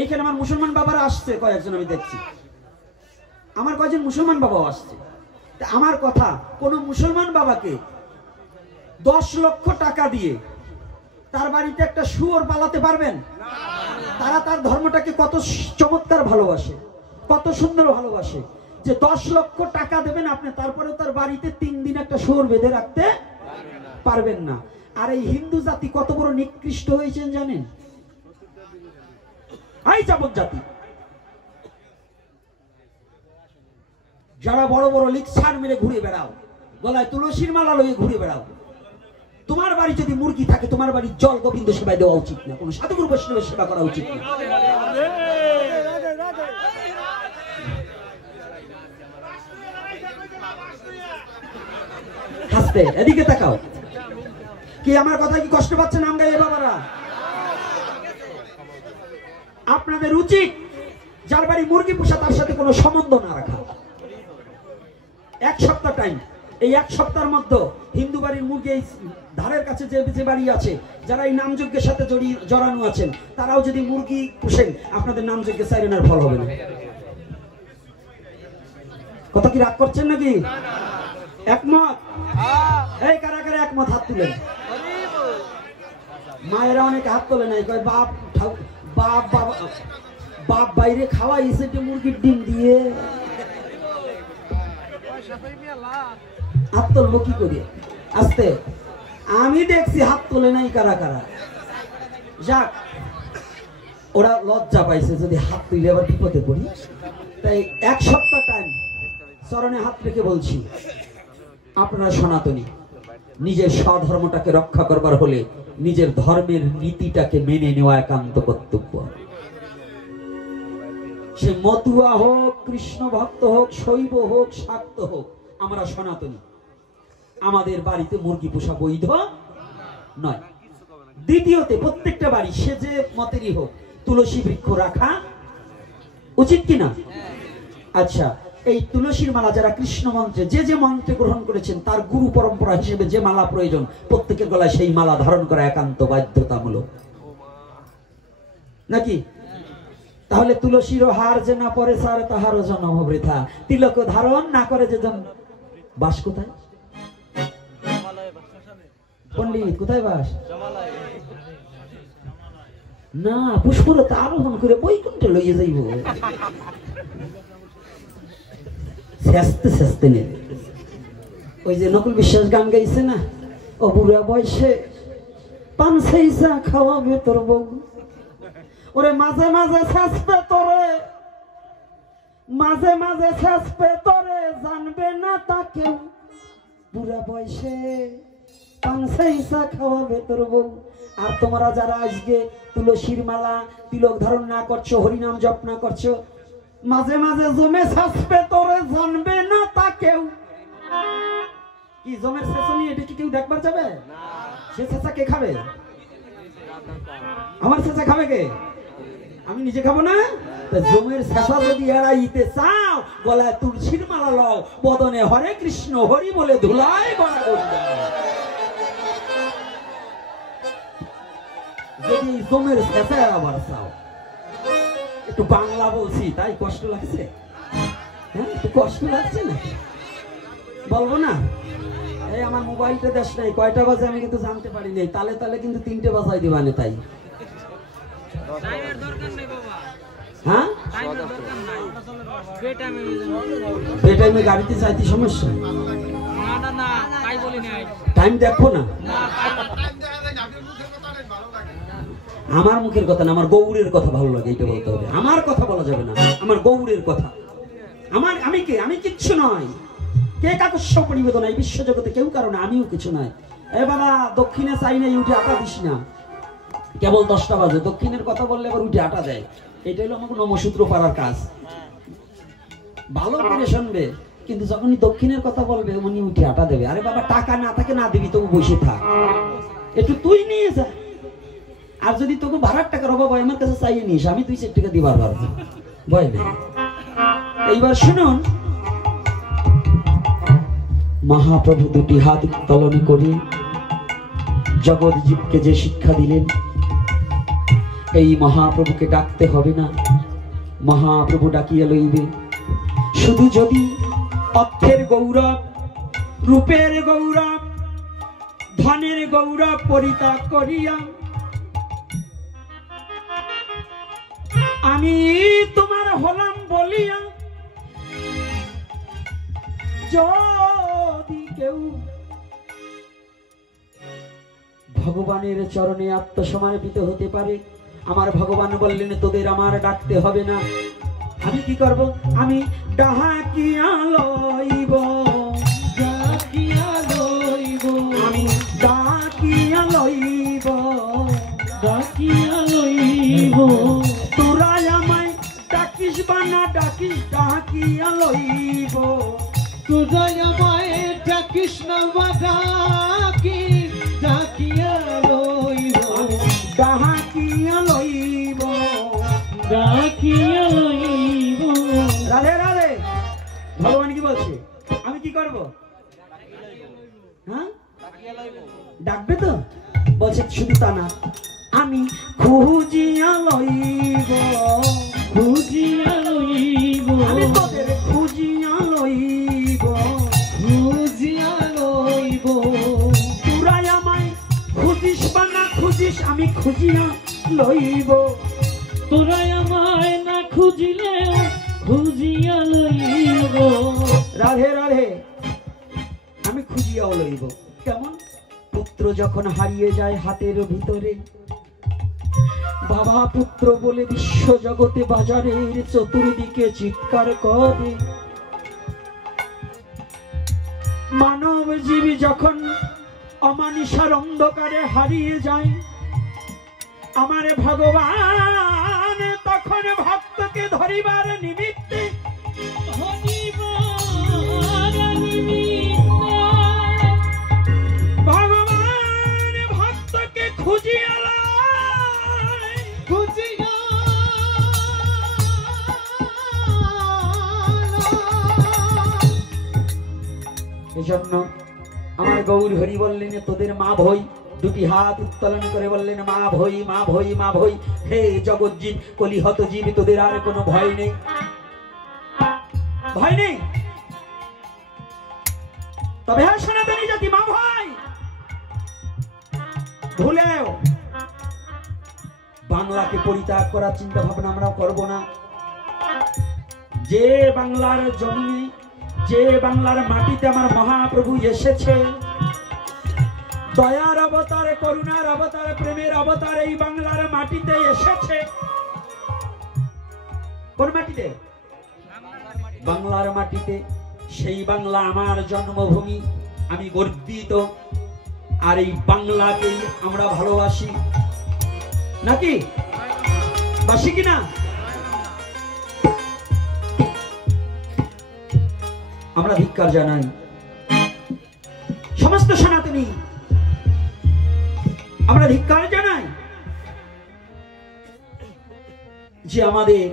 এইখানে আমার মুসলমান বাবারা আসছে কয়েকজন, আমি দেখছি আমার কয়েকজন মুসলমান বাবাও আসছে। আমার কথা, কোন মুসলমান বাবাকে 10 লক্ষ টাকা দিয়ে তার বাড়িতে একটা শুয়োর পালাতে পারবেন? তারা তার ধর্মটাকে কত চমৎকার ভালোবাসে, কত সুন্দর ভালোবাসে যে 10 লক্ষ টাকা দেবেন আপনি, তারপরে তার বাড়িতে 3 দিন একটা শুয়োর বেঁধে রাখতে পারবেন না। আর এই হিন্দু জাতি কত বড় নিকৃষ্ট হয়েছেন জানেন? এই যাবত জাতি যারা বড় বড় লিকসার মেরে ঘুরে বেড়াও, গলায় তুলসীর মালা লইয়ে ঘুরে বেড়াও, তোমার বাড়ি যদি মুরগি থাকে তোমার বাড়ির জল গোবিন্দ সেবায় দেওয়া উচিত না, কোন সাধুগুরু বৈষ্ণবের সেবা করা উচিত না। হাসতে, এদিকে তাকাও। কি আমার কথা কি কষ্ট পাচ্ছেন আমগাই বাবারা? আপনাদের উচিত যার বাড়ি মুরগি পোষা তার সাথে কোনো সম্বন্ধ না রাখা। 1 সপ্তাহ টাইম, এই 1 সপ্তাহের মধ্যে হিন্দু বাড়ির মুরগি এই ধারের কাছে যে বাড়ি আছে, যারা এই নামযজ্ঞের সাথে জড়ানো আছেন, তারাও যদি মুরগি পোষেন আপনাদের নামযজ্ঞের সাইরেনার ফল হবে না। কথা কি রাগ করছেন নাকি? একমত? এই কারা কারা একমত হাত তুলেন। মায়েরা অনেক হাত তোলে নাই, কয় বাপ বাপ বাবা বাপ বাইরে খাওয়াইছে মুরগির ডিম দিয়ে, হাত তুলবো কি করি? আস্তে, আমি দেখছি হাত তোলে নাই কারা কারা। যাক, ওরা লজ্জা পাইছে যদি হাত তুলে আবার বিপদে পড়ি। তাই 1 সপ্তাহ টাইম চরণে হাত রেখে বলছি, আপনারা সনাতনী, নিজের স্বধর্মটাকে রক্ষা করবার হলে নিজের ধর্মের নীতিটাকে মেনে নেওয়া একান্ত কর্তব্য। সে মতুয়া হোক, কৃষ্ণ ভক্ত হোক, শৈব হোক, শাক্ত হোক, আমরা সনাতনী, আমাদের বাড়িতে মুরগি পোষা বৈধ নয়। দ্বিতীয়তে, প্রত্যেকটা বাড়ি সে যে মতেরই হোক তুলসী বৃক্ষ রাখা উচিত কিনা? আচ্ছা, এই তুলসীর মালা যারা কৃষ্ণ মন্ত্রে যে মন্ত্রে গ্রহণ করেছেন তার গুরু পরম্পরা হিসেবে যে মালা প্রয়োজন, প্রত্যেকের গলায় সেই মালা ধারণ করা একান্ত বাধ্যতামূলক নাকি? তাহলে তুলসীর হার যে না পরে সার তাহারও জন্ম বৃথা, তিলক ধারণ না করে যে জন বাস কোথায়? পণ্ডিত কোথায় বাস? না, পুষ্পলতা আরোহণ করে বৈকুণ্ঠে লইয়ে যাইব। শেষতে নেবে। ওই যে নকুল বিশ্বাস গান গাইছে না, ও বুড়া বয়সে পান সেইসা খাওয়াবে তোর বউ, ওরে মাঝে মাঝে শেষপে তোরে, মাঝে মাঝে শেষপে তোরে, জানবে না তা কেউ, বুড়া বয়সে পান সেইসা খাওয়াবে তোর বউ। আর তোমরা যারা আজকে তুলসীর মালা তিলক ধারণ না করছো, হরিনাম জপ না করছো, মাঝে মাঝে জমে শাসবে তোরে, জানবে না তা কেউ। কি জমের শেষনি এটা কি কেউ দেখবার যাবে? সে শেষা কে খাবে? আমার শেষা খাবে কে? আমি নিজে খাবো না? জমের শেষা যদি এড়াইতে চাও, গলায় তুলসীর মালা লও, বদনে হরে কৃষ্ণ হরি বলে ধুলায় গলা করবে। যদি জমের শেষা আবার চাও, একটু বাংলা বলছি তাই কষ্ট লাগছে, হ্যাঁ একটু কষ্ট লাগছে না? বলবো না? এই আমার মোবাইলটা দেশ নাই, কয়টা বাজে আমি কিন্তু জানতে পারি নাই, তালে তালে কিন্তু 3টে বাজাই দিবানে। তাই হ্যাঁ, বেটাইমে গাড়িতে চাইতে সমস্যা, টাইম দেখো না। আমার মুখের কথা না, আমার গৌড়ের কথা ভালো লাগে, এটা বলতে হবে। আমার কথা বলা যাবে না, আমার গৌড়ের কথা। আমি কে? আমি কিচ্ছু নয়। কে কাকস্য পরিবেদন, এই বিশ্বজগতে কেউ কারণে আমিও কিছু নয়। এ বাবা, দক্ষিণে চাই না উঠে আটা দিস না, কেবল 10টা বাজে দক্ষিণের কথা বললে আবার উঠে আটা দেয়। এটা হলো আমাকে নমসূত্র পাড়ার কাজ। ভালো করে শুনবে, কিন্তু যখনই দক্ষিণের কথা বলবে উনি উঠে আটা দেবে। আরে বাবা, টাকা না থাকে না দিবি, তবু বসে থাক, একটু তুই নিয়ে যা। আর যদি তোকে ভাড়ার টাকার অভাব হয় আমার কাছে চাইয়ে নিস, আমি 2 টাকা দিবার পারবো, ভয় নেই। এইবার শুনুন, মহাপ্রভু 2টি হাত উত্তোলন করে জগৎ জীবকে যে শিক্ষা দিলেন, এই মহাপ্রভুকে ডাকতে হবে না, মহাপ্রভু ডাকিয়া লইবে। শুধু যদি অর্থের গৌরব, রূপের গৌরব, ধনের গৌরব পরিত্যাগ করিয়া আমি তোমার হলাম বলিয়া যদি কেউ ভগবানের চরণে আত্মসমর্পিত হতে পারে, আমার ভগবান বললেন তোদের আমার ডাকতে হবে না। আমি কি করব? আমি ডাকিয়া লইব, ডাকিয়া লইব, আমি ডাকিয়া লইব, ডাকিয়া লইব। তোরা আমায় ডাকিস বা না ডাকিস, ডাকিয়া লইব। তোরা আমায় ডাকিস না বা ডাকিস, ডাকিয়া লইব, ডাকিয়া লইব, ডাকিয়া লইব। রাধে রাধে। ভগবান কি বলছে? আমি কি করব? হ্যাঁ, ডাকবে তো? বলছে শুধু তা না, আমি খুঁজিয়া লইব, খুঁজিয়া লইব, আমি তোদের খুঁজিয়া লইব, খুঁজিয়া লইব। তোরা আমায় খুঁজিস বা না খুঁজিস, আমি খুঁজিয়া লইব। তোরা আমায় না খুঁজিলে খুঁজিয়া লইব। রাধে রাধে। আমি খুঁজিয়াও লইব। কেমন? পুত্র যখন হারিয়ে যায় হাতের ভিতরে, বাবা পুত্র বলে বিশ্ব জগতে বাজারের চতুর্দিকে চিৎকার করে। মানব জীবী যখন অমানিসার অন্ধকারে হারিয়ে যায়, আমার ভগবান তখন ভক্তকে ধরিবার নিমিত্তে ভগবান ভক্তকে খুঁজিয়া লয়, খুঁজিয়া এজন্য আমার গৌর হরি বললেন তোদের মা ভই, দুটি হাত উত্তোলন করে বললেন মা ভই, মা ভই, মা ভই। হে জগৎ জীব, কলিহত জীব, তোদের আর কোনো ভয় নেই, ভয় নেই। তবে হ্যাঁ সনাতনী জাতি, মা ভয় ভুলেও বাংলাকে পরিত্যাগ করার চিন্তা ভাবনা আমরা করব না। যে বাংলার জমিনে, যে বাংলার মাটিতে আমার মহাপ্রভু এসেছে, দয়ার অবতার, করুণার অবতার, প্রেমের অবতার এই বাংলার মাটিতে এসেছে। কোন মাটিতে? বাংলার মাটিতে। সেই বাংলা আমার জন্মভূমি, আমি গর্বিত। আর এই বাংলাকেই আমরা ভালোবাসি, নাকি? বাসি কিনা? আমরা ধিক্কার জানাই সমস্ত সনাতনী, আমরা ধিক্কার জানাই যে আমাদের